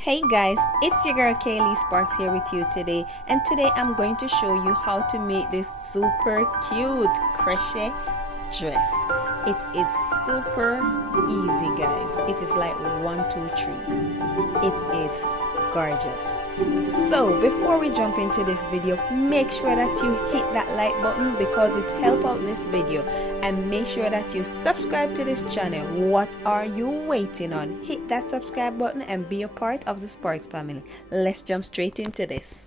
Hey guys, it's your girl Kaylee Sparks here with you today, and today I'm going to show you how to make this super cute crochet dress. It is super easy guys. It is like 1 2 3. It is gorgeous. So before we jump into this video, make sure that you hit that like button because it helps out this video, and make sure that you subscribe to this channel. What are you waiting on? Hit that subscribe button and be a part of the Sparks family. Let's jump straight into this.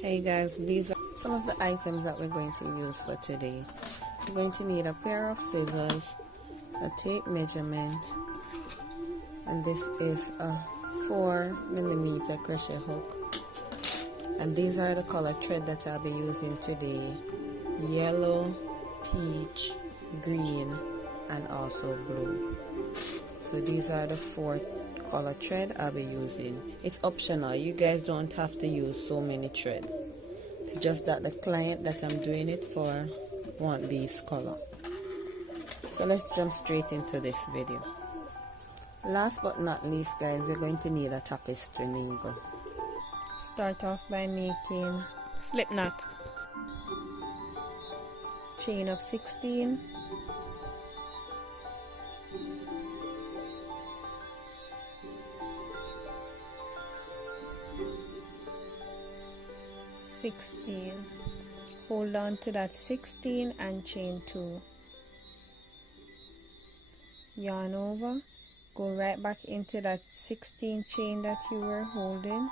Hey guys, these are some of the items that we're going to use for today. We're going to need a pair of scissors, a tape measurement, and this is a 4mm crochet hook, and these are the color thread that I'll be using today: yellow, peach, green, and also blue. So these are the 4 color thread I'll be using. It's optional, you guys don't have to use so many thread. It's just that the client that I'm doing it for want these color. So let's jump straight into this video. Last but not least guys, we're going to need a tapestry needle. Start off by making slip knot, chain up 16, hold on to that 16 and chain 2, yarn over, go right back into that 16 chain that you were holding,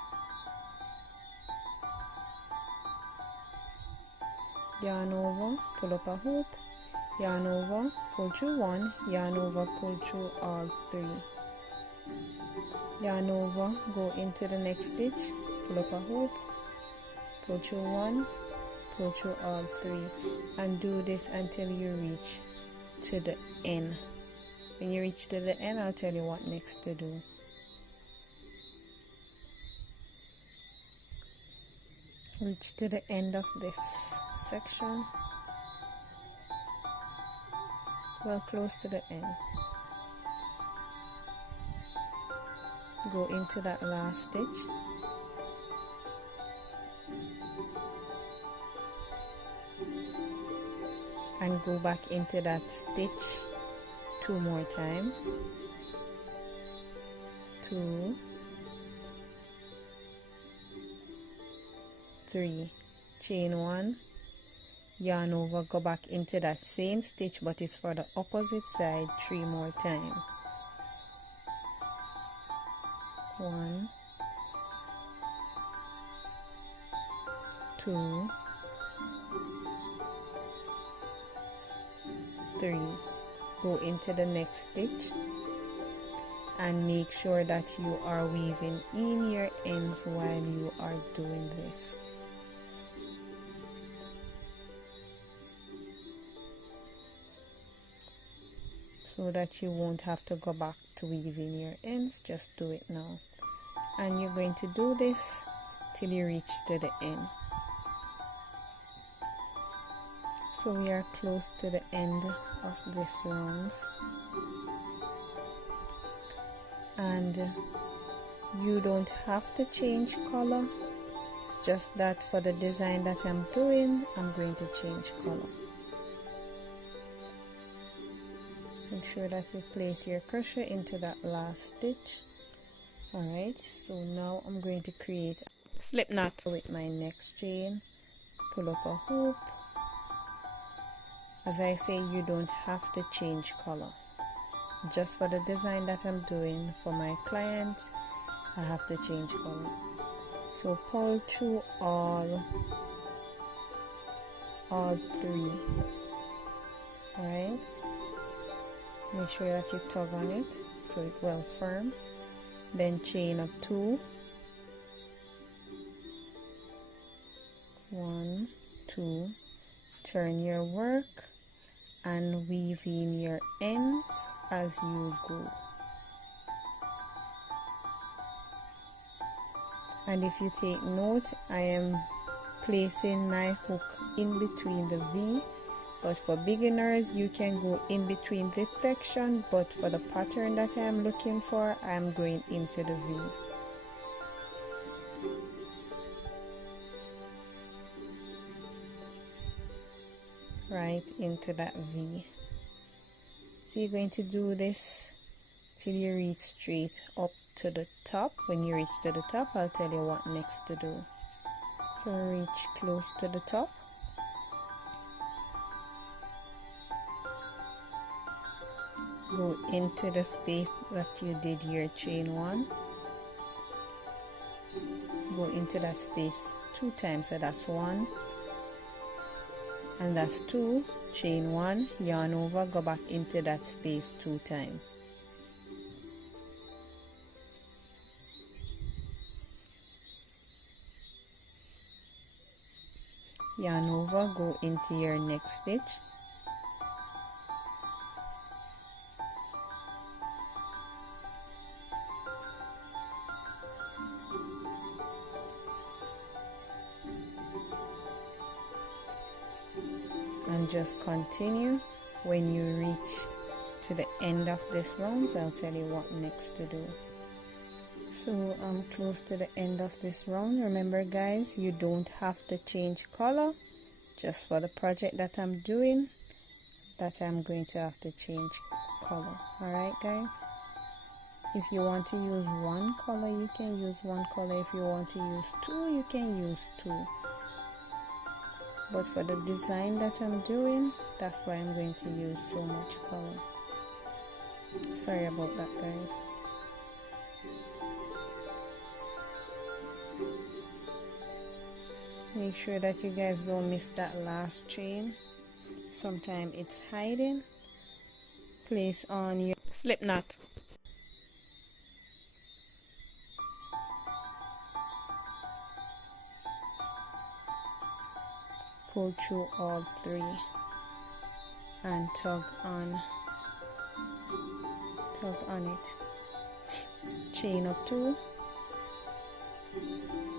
yarn over, pull up a hoop, yarn over, pull through 1, yarn over, pull through all 3, yarn over, go into the next stitch, pull up a hoop, pull through 1, pull through all 3, and do this until you reach to the end. When you reach to the end, I'll tell you what next to do. Reach to the end of this section, well close to the end. Go into that last stitch, and go back into that stitch 2 more times. 2, 3, chain 1, yarn over, go back into that same stitch, but it's for the opposite side 3 more times. 1, 2, 3. Go into the next stitch and make sure that you are weaving in your ends while you are doing this. So that you won't have to go back to weaving your ends, just do it now. And you're going to do this till you reach to the end. So we are close to the end of this rounds, and you don't have to change color. It's just that for the design that I'm doing, I'm going to change color. Make sure that you place your crochet into that last stitch. Alright, so now I'm going to create a slip knot with my next chain. Pull up a hoop. As I say, you don't have to change color. Just for the design that I'm doing for my client, I have to change color. So pull through all 3. Alright, make sure that you tug on it so it's well firm. Then chain up 2, 1, 2, turn your work and weave in your ends as you go. And if you take note, I am placing my hook in between the V but for beginners you can go in between this section, but for the pattern that I am looking for, I am going into the V. Right into that V. So you're going to do this till you reach straight up to the top. When you reach to the top, I'll tell you what next to do. So reach close to the top. Go into the space that you did your chain 1. Go into that space 2 times, so that's 1 and that's 2. Chain 1, yarn over, go back into that space 2 times. Yarn over, go into your next stitch. And just continue. When you reach to the end of this round, so I'll tell you what next to do. So I'm close to the end of this round. Remember guys, you don't have to change color. Just for the project that I'm doing, that I'm going to have to change color. Alright guys, if you want to use one color, you can use one color. If you want to use 2, you can use 2. But for the design that I'm doing, that's why I'm going to use so much color. Sorry about that guys. Make sure that you guys don't miss that last chain. Sometimes it's hiding. Place on your slip knot. Pull through all 3 and tug on it. Chain up 2.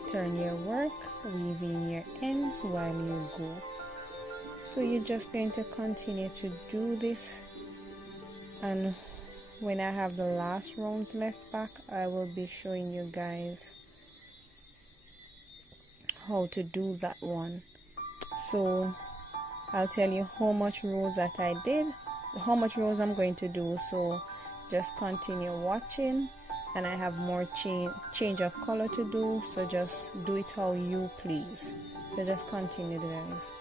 Turn your work, weave in your ends while you go. So you're just going to continue to do this, and when I have the last rounds left back, I will be showing you guys how to do that one. So I'll tell you how much rows that I did, how much rows I'm going to do. So just continue watching, and I have more change of color to do, so just do it how you please. So just continue guys.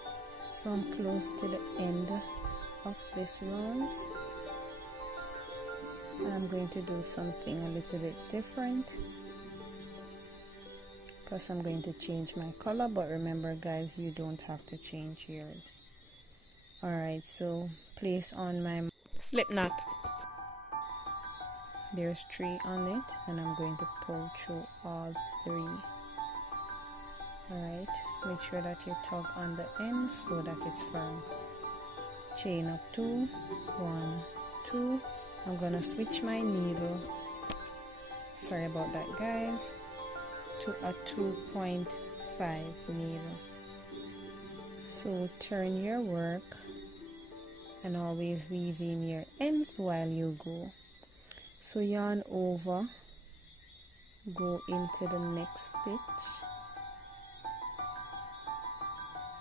So I'm close to the end of this round, and I'm going to do something a little bit different. Plus I'm going to change my color, but remember guys, you don't have to change yours. Alright, so place on my slip knot. There's 3 on it, and I'm going to pull through all 3. Alright, make sure that you tug on the end so that it's firm. Chain up 2, 1, 2. I'm gonna switch my needle, sorry about that guys, to a 2.5 needle. So turn your work and always weave in your ends while you go. So yarn over, go into the next stitch,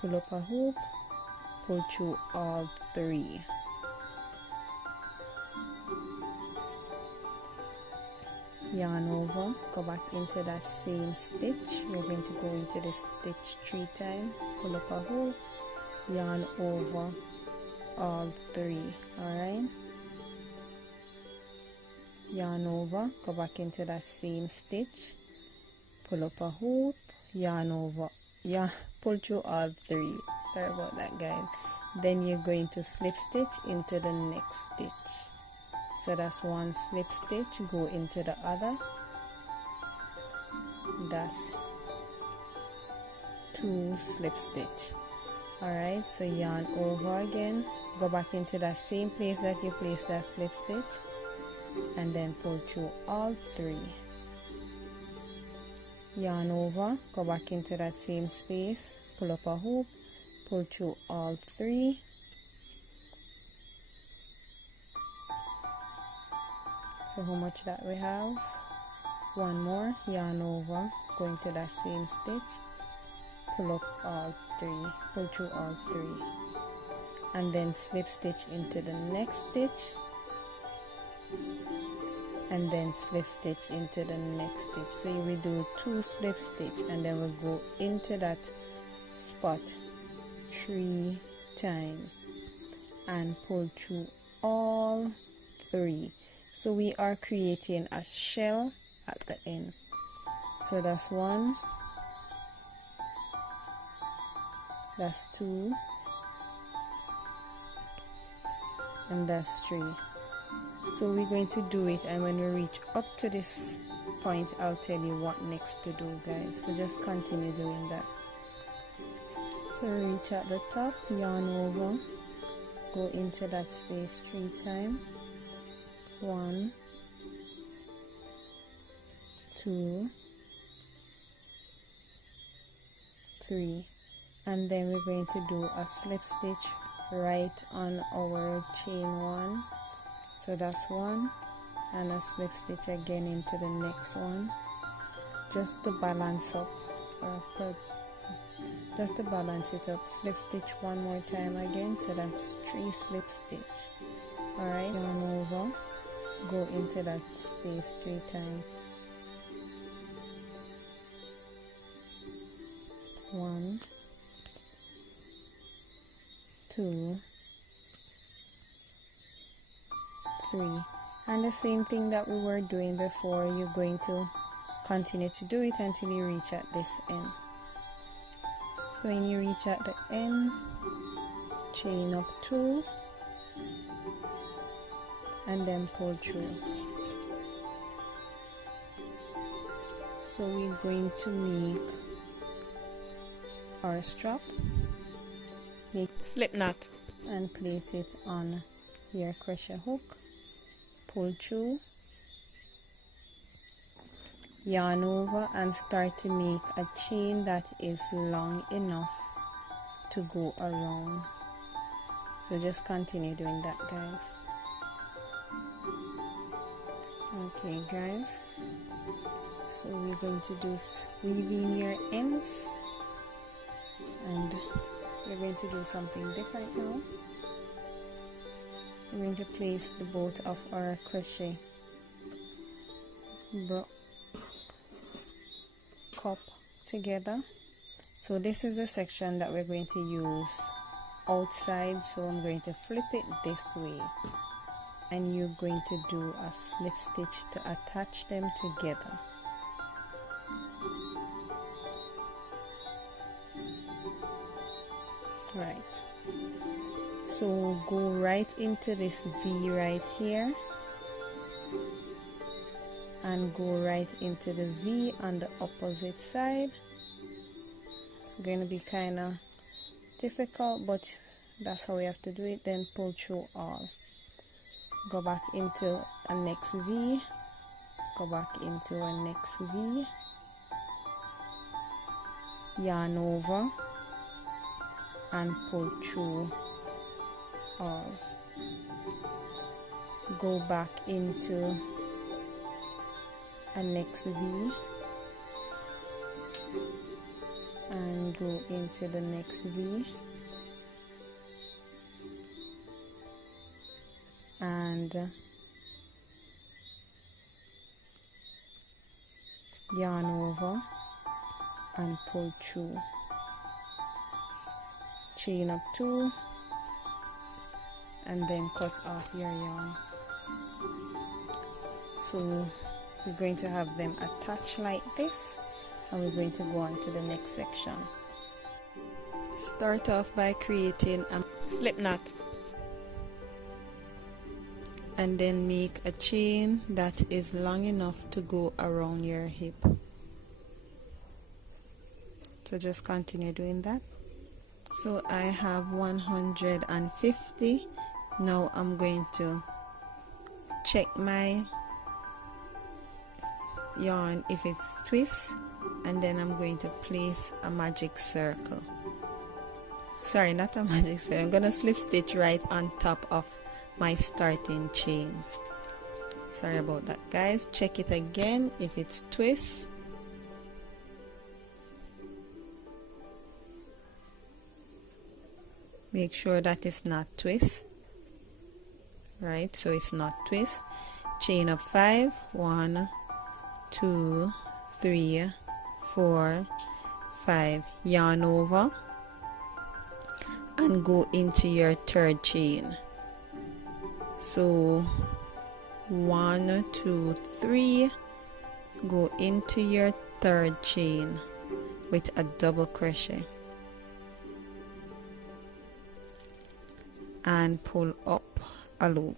pull up a hoop, pull through all 3. Yarn over, go back into that same stitch. We're going to go into the stitch 3 times, pull up a hoop, yarn over all 3. Alright, yarn over, go back into that same stitch, pull up a hoop, yarn over, pull through all 3. Sorry about that guys. Then you're going to slip stitch into the next stitch. So that's 1 slip stitch, go into the other, that's 2 slip stitch. Alright, so yarn over again, go back into that same place that you placed that slip stitch, and then pull through all 3. Yarn over, go back into that same space, pull up a hoop, pull through all 3, So how much that we have? One more, yarn over, go into that same stitch, pull up all three, pull through all three, and then slip stitch into the next stitch, and then slip stitch into the next stitch. So we do 2 slip stitch, and then we'll go into that spot 3 times and pull through all 3. So we are creating a shell at the end. So that's 1, that's 2, and that's 3. So we're going to do it, and when we reach up to this point, I'll tell you what next to do, guys. So just continue doing that. So reach at the top, yarn over, go into that space 3 times. 1, 2, 3, and then we're going to do a slip stitch right on our chain 1. So that's 1, and a slip stitch again into the next one, just to balance up, just to balance it up. Slip stitch one more time again, so that's 3 slip stitch. Alright, yarn over, go into that space 3 times. 1, 2, 3, and the same thing that we were doing before, you're going to continue to do it until you reach at this end. So when you reach at the end, chain up 2 and then pull through. So we're going to make our strap, make slip knot and place it on your crochet hook, pull through, yarn over, and start to make a chain that is long enough to go around. So just continue doing that, guys. Okay, guys, so we're going to do weaving your ends, and we're going to do something different now. We're going to place the both of our crochet cup together. So this is the section that we're going to use outside, so I'm going to flip it this way, and you're going to do a slip stitch to attach them together. Right, so go right into this V right here and go right into the V on the opposite side. It's going to be kind of difficult, but that's how we have to do it. Then pull through all, go back into a next V, go back into a next V, yarn over and pull through all, go back into a next V and go into the next V and yarn over and pull through, chain up 2 and then cut off your yarn. So we're going to have them attached like this, and we're going to go on to the next section. Start off by creating a slip knot and then make a chain that is long enough to go around your hip. So just continue doing that. So I have 150. Now I'm going to check my yarn if it's twist, and then I'm going to place a magic circle. Sorry, not a magic circle. I'm gonna slip stitch right on top of my starting chain. Sorry about that, guys. Check it again if it's twist. Make sure that it's not twist. Right, so it's not twist. Chain up 5, 1, 2, 3, 4, 5, yarn over and go into your third chain. So 1, 2, 3, go into your third chain with a double crochet and pull up a loop.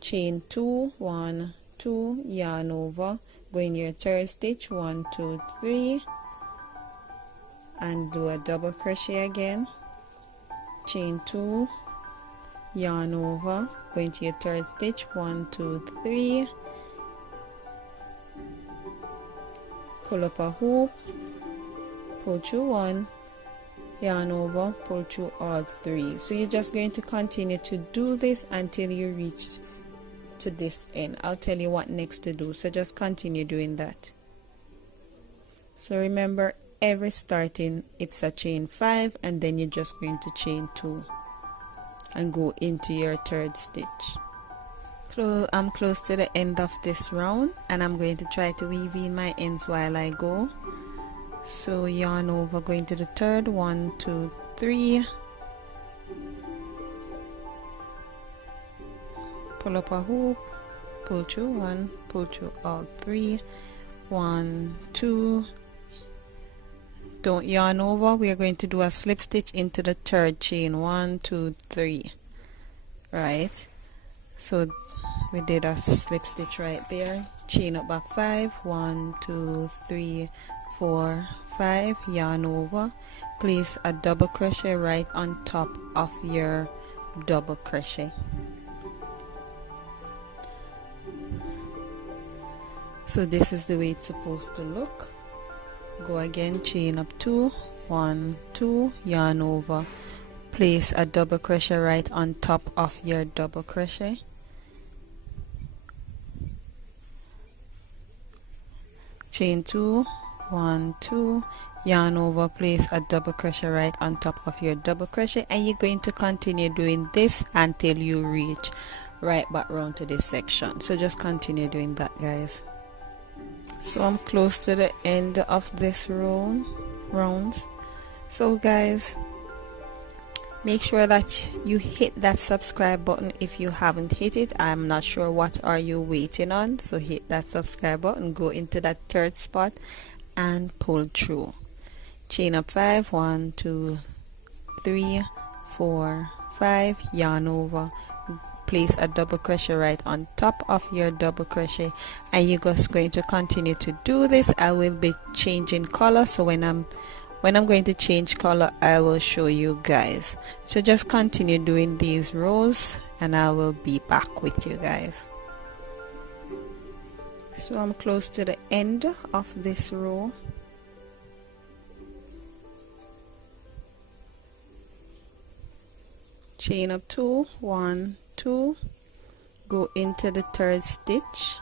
Chain 2, 1, 2, yarn over, go in your third stitch, 1, 2, 3, and do a double crochet again. Chain 2, yarn over, go into your third stitch, 1, 2, 3, pull up a hoop, pull through 1, yarn over, pull through all 3. So you're just going to continue to do this until you reach to this end. I'll tell you what next to do, so just continue doing that. So remember, every starting it's a chain 5 and then you're just going to chain 2 and go into your third stitch. I'm close to the end of this round and I'm going to try to weave in my ends while I go. So yarn over, go into the third, 1, 2, 3, pull up a hoop, pull through 1, pull through all 3, 1, 2, don't yarn over, we are going to do a slip stitch into the third chain, 1, 2, 3, right? So we did a slip stitch right there, chain up back 5, 1, 2, 3, 4, 5, yarn over, place a double crochet right on top of your double crochet. So this is the way it's supposed to look. Go again, chain up 2, 1, 2, yarn over, place a double crochet right on top of your double crochet. Chain 2, 1, 2, yarn over, place a double crochet right on top of your double crochet, and you're going to continue doing this until you reach right back round to this section. So just continue doing that, guys. So I'm close to the end of this rounds. So guys, make sure that you hit that subscribe button if you haven't hit it. I'm not sure what are you waiting on, so hit that subscribe button, go into that third spot and pull through. Chain up 5, 1, 2, 3, 4, 5, yarn over, place a double crochet right on top of your double crochet, and you're just going to continue to do this. I will be changing color, so when I'm going to change color I will show you guys. So just continue doing these rows and I will be back with you guys. So I'm close to the end of this row. Chain up 2, 1, 2, go into the third stitch,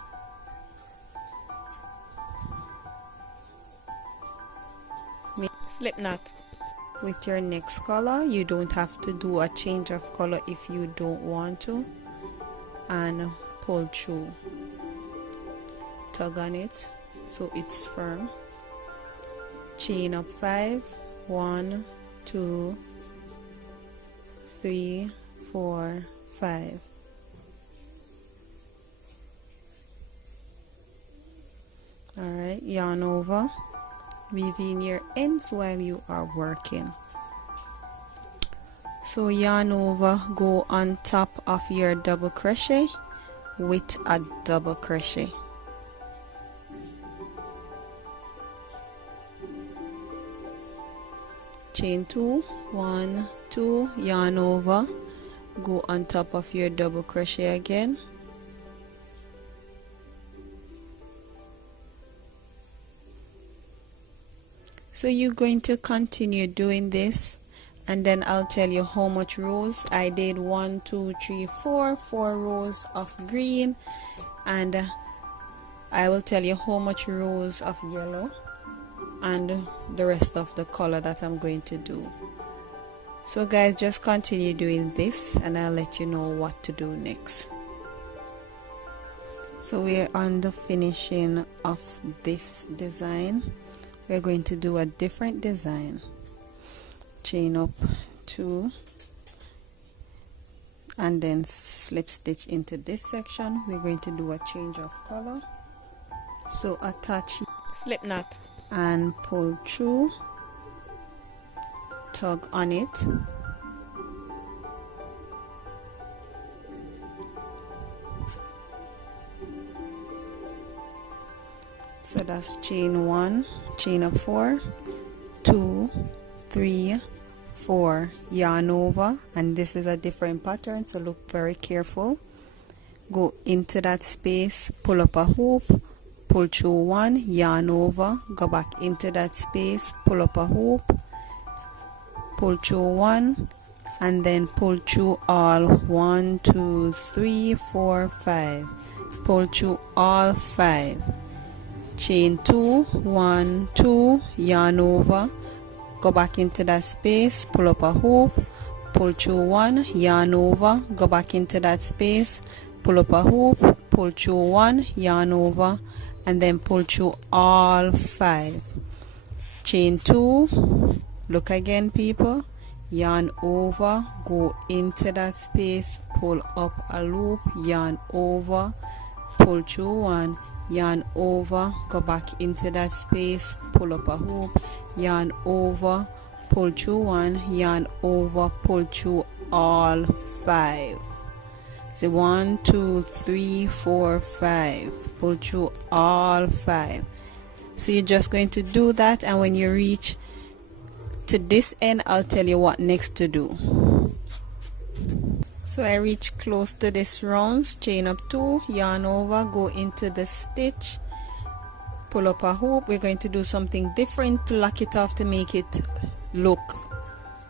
slip knot with your next color. You don't have to do a change of color if you don't want to, and pull through, tug on it so it's firm. Chain up 5, 1, 2, 3, 4, 5. Alright, yarn over, weave in your ends while you are working. So yarn over, go on top of your double crochet with a double crochet. Chain 2, 1, 2, yarn over, go on top of your double crochet again. So you're going to continue doing this, and then I'll tell you how much rows I did. 1, 2, 3, 4 rows of green, and I will tell you how much rows of yellow and the rest of the color that I'm going to do. So guys, just continue doing this and I'll let you know what to do next. So we're on the finishing of this design. We're going to do a different design. Chain up 2 and then slip stitch into this section. We're going to do a change of color. So attach slip knot and pull through, tug on it, so that's chain 1, chain up 4, 2, 3, 4, yarn over, and this is a different pattern, so look very careful. Go into that space, pull up a hoop, pull through 1, yarn over, go back into that space, pull up a hoop, pull through 1, and then pull through all 1, 2, 3, 4, 5, pull through all 5, chain 2, 1, 2, yarn over, go back into that space, pull up a hoop, pull through 1, yarn over, go back into that space, pull up a hoop, pull through 1, yarn over, and then pull through all 5, chain 2, look again people, yarn over, go into that space, pull up a loop, yarn over, pull through 1, yarn over, go back into that space, pull up a hoop, yarn over, pull through 1, yarn over, pull through all 5. So 1, 2, 3, 4, 5, pull through all 5. So you're just going to do that, and when you reach to this end, I'll tell you what next to do. So I reach close to this rounds, chain up 2, yarn over, go into the stitch, pull up a hoop. We're going to do something different to lock it off to make it look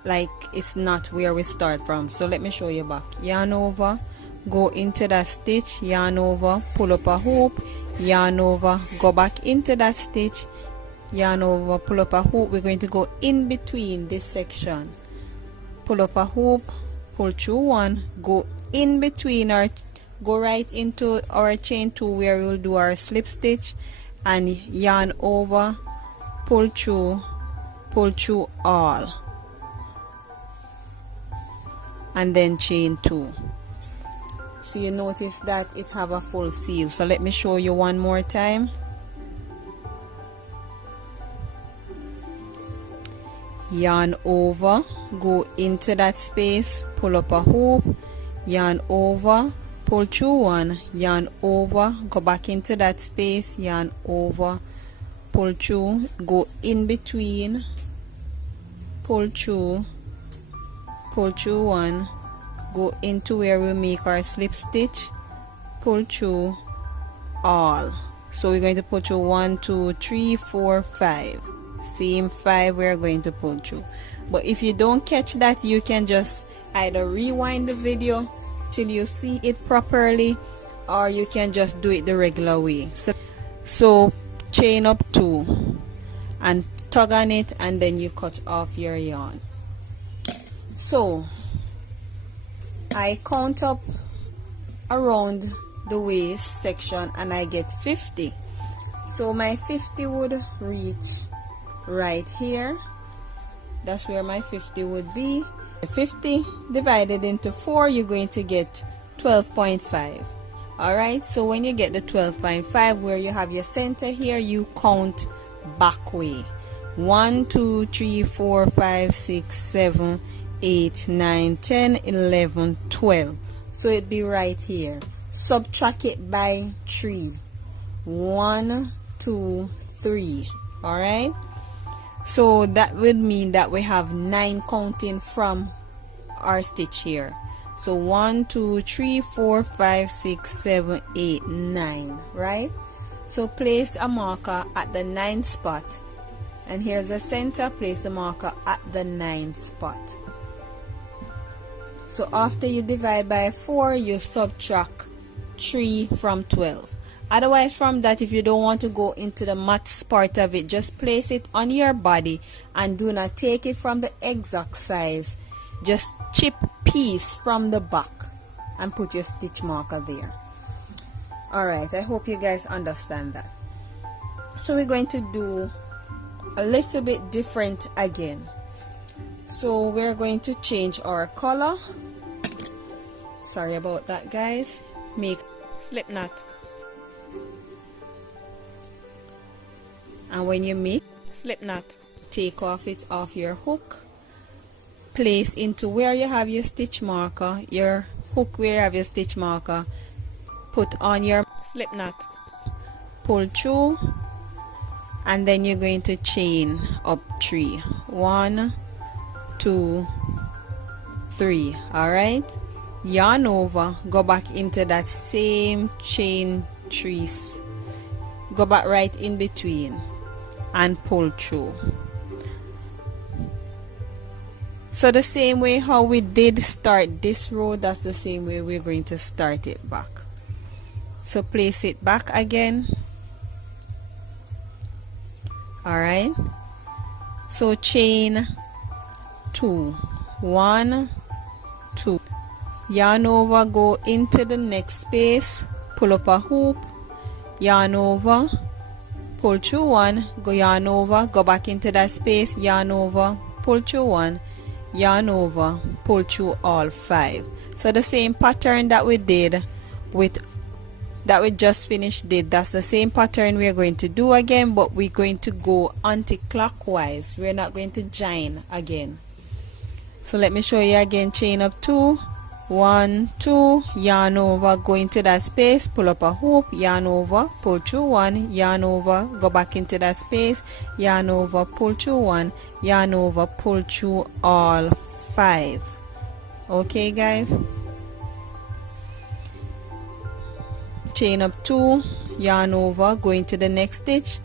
like it's not where we start from. So let me show you back. Yarn over, go into that stitch, yarn over, pull up a hoop, yarn over, go back into that stitch, yarn over, pull up a hoop. We're going to go in between this section, pull up a hoop, pull through 1, go in between our, go right into our chain 2 where we'll do our slip stitch, and yarn over, pull through all, and then chain 2. So you notice that it have a full seal. So let me show you one more time. Yarn over, go into that space, pull up a hoop, yarn over, pull through 1, yarn over, go back into that space, yarn over, pull through, go in between, pull through 1, go into where we make our slip stitch, pull through all. So we're going to pull through 1, 2, 3, 4, 5. Same 5 we're going to pull through. But if you don't catch that, you can just either rewind the video till you see it properly, or you can just do it the regular way. So chain up 2 and tug on it, and then you cut off your yarn. So I count up around the waist section and I get 50. So my 50 would reach right here. That's where my 50 would be. 50 divided into 4, you're going to get 12.5. Alright, so when you get the 12.5 where you have your center here, you count back way. 1, 2, 3, 4, 5, 6, 7, 8, 9, 10, 11, 12. So it'd be right here. Subtract it by 3. 1, 2, 3. Alright, so that would mean that we have 9 counting from our stitch here. So 1, 2, 3, 4, 5, 6, 7, 8, 9, right? So place a marker at the 9th spot, and here's the center. Place the marker at the 9th spot. So after you divide by 4, you subtract 3 from 12. Otherwise, from that, if you don't want to go into the maths part of it, just place it on your body and do not take it from the exact size. Just chip piece from the back and put your stitch marker there. Alright, I hope you guys understand that. So we're going to do a little bit different again. So we're going to change our color. Sorry about that, guys. Make slip knot. And when you make slip knot, take off it off your hook, place into where you have your stitch marker, your hook where you have your stitch marker, put on your slip knot, pull through, and then you're going to chain up 3. 1, 2, 3. Alright, yarn over, go back into that same chain 3, go back right in between and pull through. So the same way how we did start this row, that's the same way we're going to start it back. So place it back again. Alright, so chain 2, 1, 2, yarn over, go into the next space, pull up a hoop, yarn over, pull through 1, go yarn over, go back into that space, yarn over, pull through 1, yarn over, pull through all 5. So the same pattern that we did with that we just finished did, that's the same pattern we're going to do again, but we're going to go anti-clockwise. We're not going to join again. So let me show you again. Chain up 2, 1, 2, yarn over, go into that space, pull up a hoop, yarn over, pull through 1, yarn over, go back into that space, yarn over, pull through 1, yarn over, pull through all 5. Okay, guys, chain up 2, yarn over, go into the next stitch,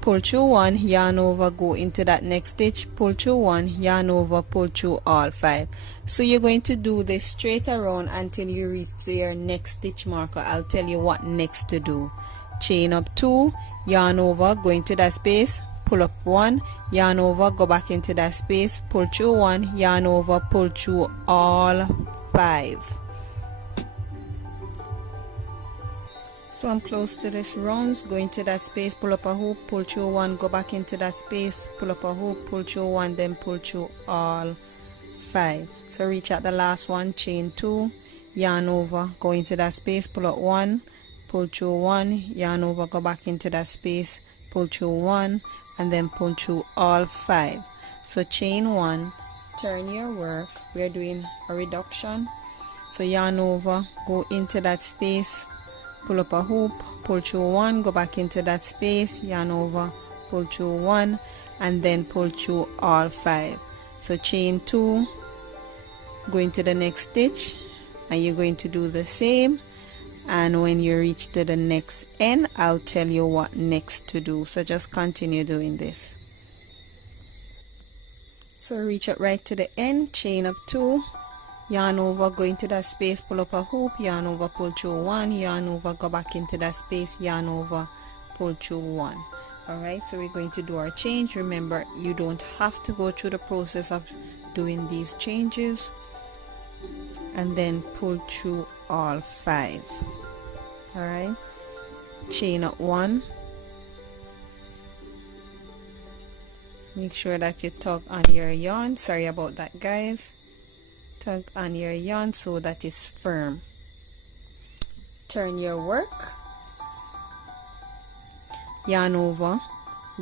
pull through 1, yarn over, go into that next stitch, pull through 1, yarn over, pull through all 5. So you're going to do this straight around until you reach your next stitch marker. I'll tell you what next to do. Chain up 2, yarn over, go into that space, pull up 1, yarn over, go back into that space, pull through 1, yarn over, pull through all 5. So I'm close to this rounds, go into that space, pull up a hoop, pull through 1, go back into that space, pull up a hoop, pull through 1, then pull through all 5. So reach at the last one, chain 2, yarn over, go into that space, pull up 1, pull through 1, yarn over, go back into that space, pull through 1, and then pull through all 5. So chain 1, turn your work, we're doing a reduction. So yarn over, go into that space, pull up a hoop, pull through 1, go back into that space, yarn over, pull through 1, and then pull through all 5. So chain 2, go into the next stitch, and you're going to do the same. And when you reach to the next end, I'll tell you what next to do. So just continue doing this. So reach up right to the end, chain up 2, yarn over, go into that space, pull up a hoop, yarn over, pull through 1, yarn over, go back into that space, yarn over, pull through 1. Alright, so we're going to do our change. Remember, you don't have to go through the process of doing these changes, and then pull through all 5. Alright, chain up 1, make sure that you tug on your yarn. Sorry about that, guys. Tug on your yarn so that it's firm. Turn your work, yarn over,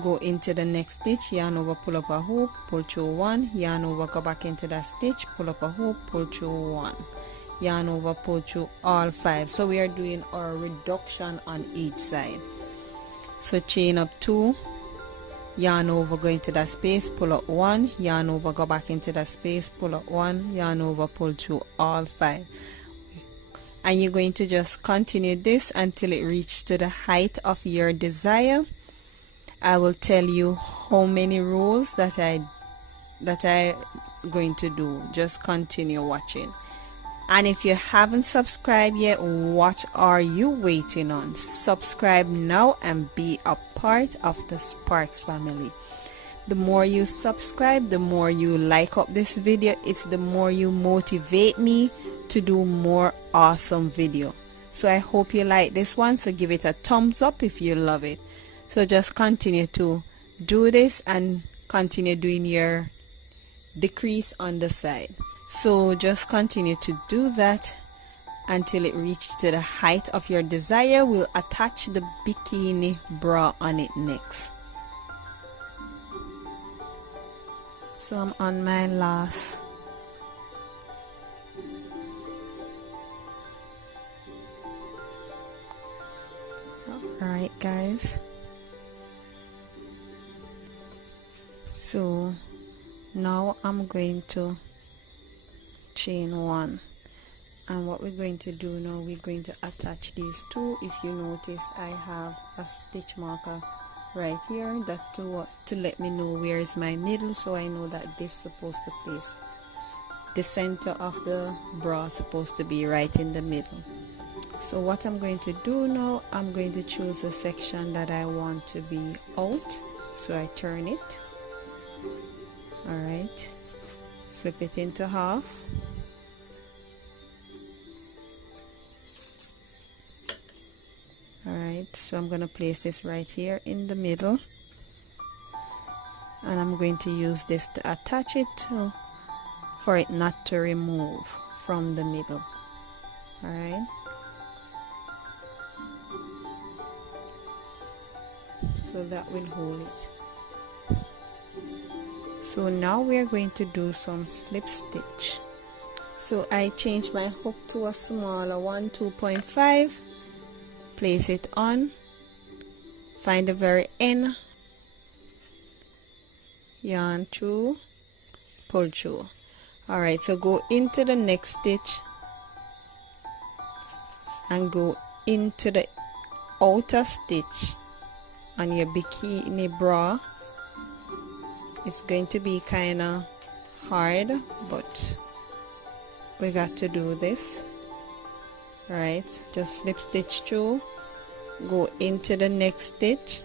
go into the next stitch, yarn over, pull up a hoop, pull through 1, yarn over, go back into that stitch, pull up a hoop, pull through 1, yarn over, pull through all 5. So we are doing our reduction on each side. So chain up 2, yarn over, go into that space, pull up 1, yarn over, go back into that space, pull up 1, yarn over, pull through all 5. And you're going to just continue this until it reaches to the height of your desire. I will tell you how many rows that I going to do. Just continue watching. And if you haven't subscribed yet, what are you waiting on? Subscribe now and be a part of the Sparks family. The more you subscribe, the more you like up this video, it's the more you motivate me to do more awesome video. So I hope you like this one, so give it a thumbs up if you love it. So just continue to do this and continue doing your decrease on the side. So just continue to do that until it reaches to the height of your desire. We'll attach the bikini bra on it next. So I'm on my last alright guys, so now I'm going to chain one, and what we're going to do now, we're going to attach these two. If you notice, I have a stitch marker right here that to let me know where is my needle, so I know that this is supposed to place the center of the bra, supposed to be right in the middle. So what I'm going to do now, I'm going to choose a section that I want to be out, so I turn it. Alright, flip it into half. Alright, so I'm going to place this right here in the middle, and I'm going to use this to attach it to, for it not to remove from the middle. Alright, so that will hold it. So now we are going to do some slip stitch. So I changed my hook to a smaller one, 2.5. Place it on, find the very end, yarn through, pull through. Alright, so go into the next stitch and go into the outer stitch on your bikini bra. It's going to be kind of hard, but we got to do this. Right, just slip stitch through, go into the next stitch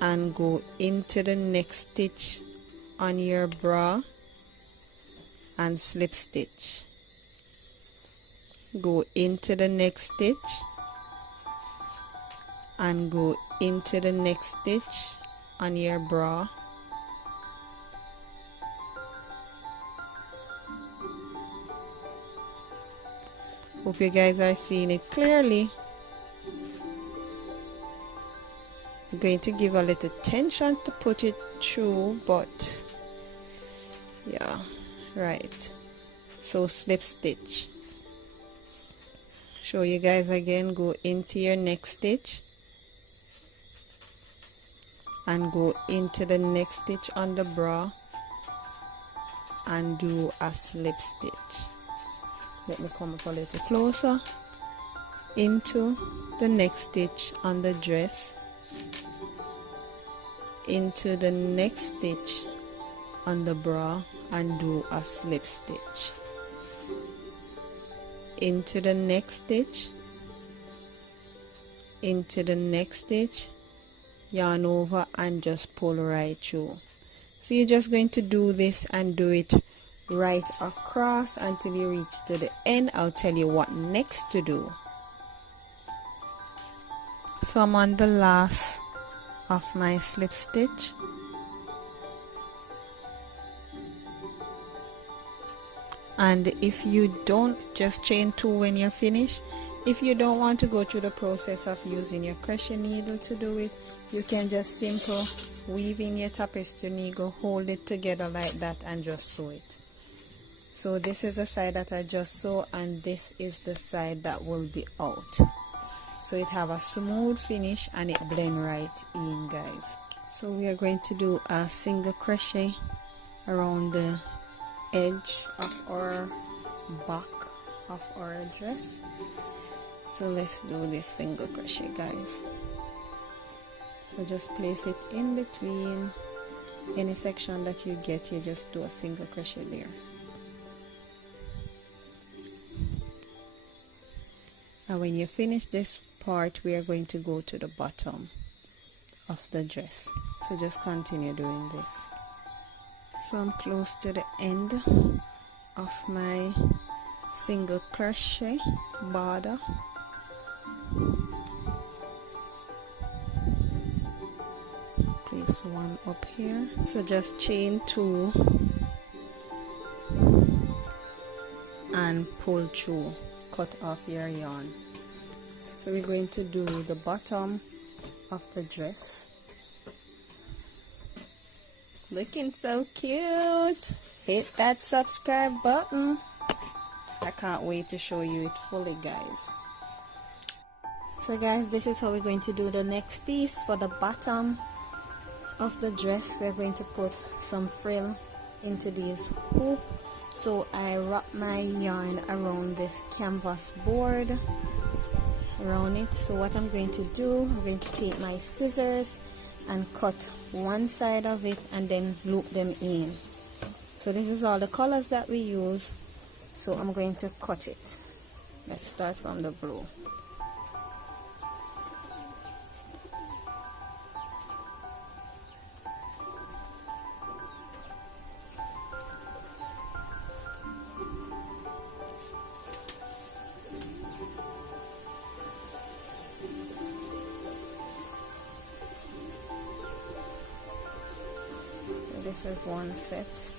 and go into the next stitch on your bra and slip stitch, go into the next stitch and go into the next stitch on your bra Hope you guys are seeing it clearly. It's going to give a little tension to put it through, but yeah, right. So slip stitch. Show you guys again. Go into your next stitch and go into the next stitch on the bra and do a slip stitch. Let me come up a little closer. Into the next stitch on the dress, into the next stitch on the bra and do a slip stitch, into the next stitch, into the next stitch, yarn over and just pull right through. So you're just going to do this and do it right across until you reach to the end. I'll tell you what next to do. So I'm on the last of my slip stitch, and if you don't, just chain 2 when you're finished. If you don't want to go through the process of using your crochet needle to do it, you can just simple weave in your tapestry needle, hold it together like that and just sew it. So this is the side that I just sew, and this is the side that will be out. So it have a smooth finish and it blend right in, guys. So we are going to do a single crochet around the edge of our back of our dress. So let's do this single crochet, guys. So just place it in between any section that you get, you just do a single crochet there. And when you finish this part, we are going to go to the bottom of the dress. So just continue doing this. So I'm close to the end of my single crochet border. Place one up here. So just chain 2 and pull through. Cut off your yarn. So we're going to do the bottom of the dress. Looking so cute. Hit that subscribe button. I can't wait to show you it fully, guys. So guys, this is how we're going to do the next piece. For the bottom of the dress, we're going to put some frill into these hoops. So I wrap my yarn around this canvas board, around it. So what I'm going to do, I'm going to take my scissors and cut one side of it and then loop them in. So this is all the colors that we use. So I'm going to cut it. Let's start from the blue. This is one set.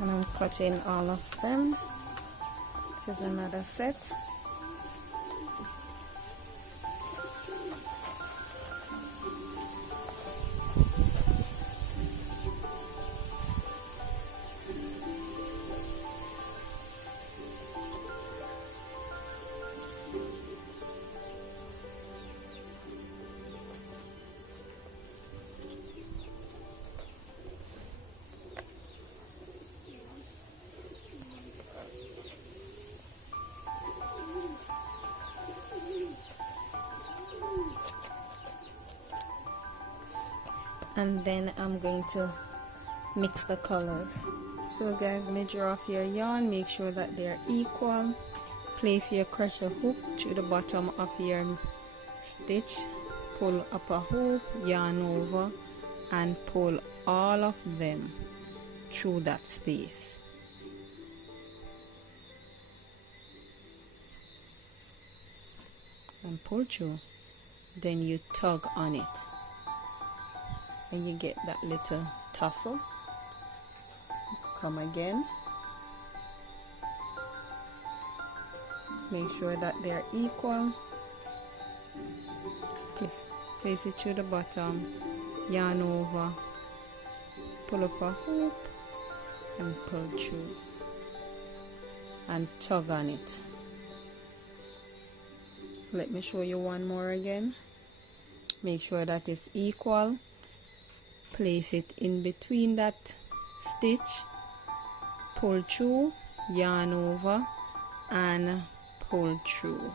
And I'm cutting all of them. This is another set. And then I'm going to mix the colors. So guys, measure off your yarn, make sure that they are equal. Place your crochet hook to the bottom of your stitch, pull up a hoop, yarn over, and pull all of them through that space. And pull through. Then you tug on it. And you get that little tassel. Come again. Make sure that they're equal. Place it to the bottom, yarn over, pull up a hoop and pull through and tug on it. Let me show you one more again. Make sure that it's equal. Place it in between that stitch, pull through, yarn over and pull through.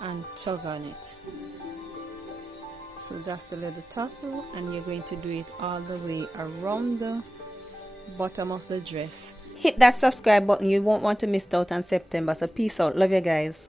And tug on it. So that's the little tassel, and you're going to do it all the way around the bottom of the dress. Hit that subscribe button, you won't want to miss out on September. So peace out, love you guys.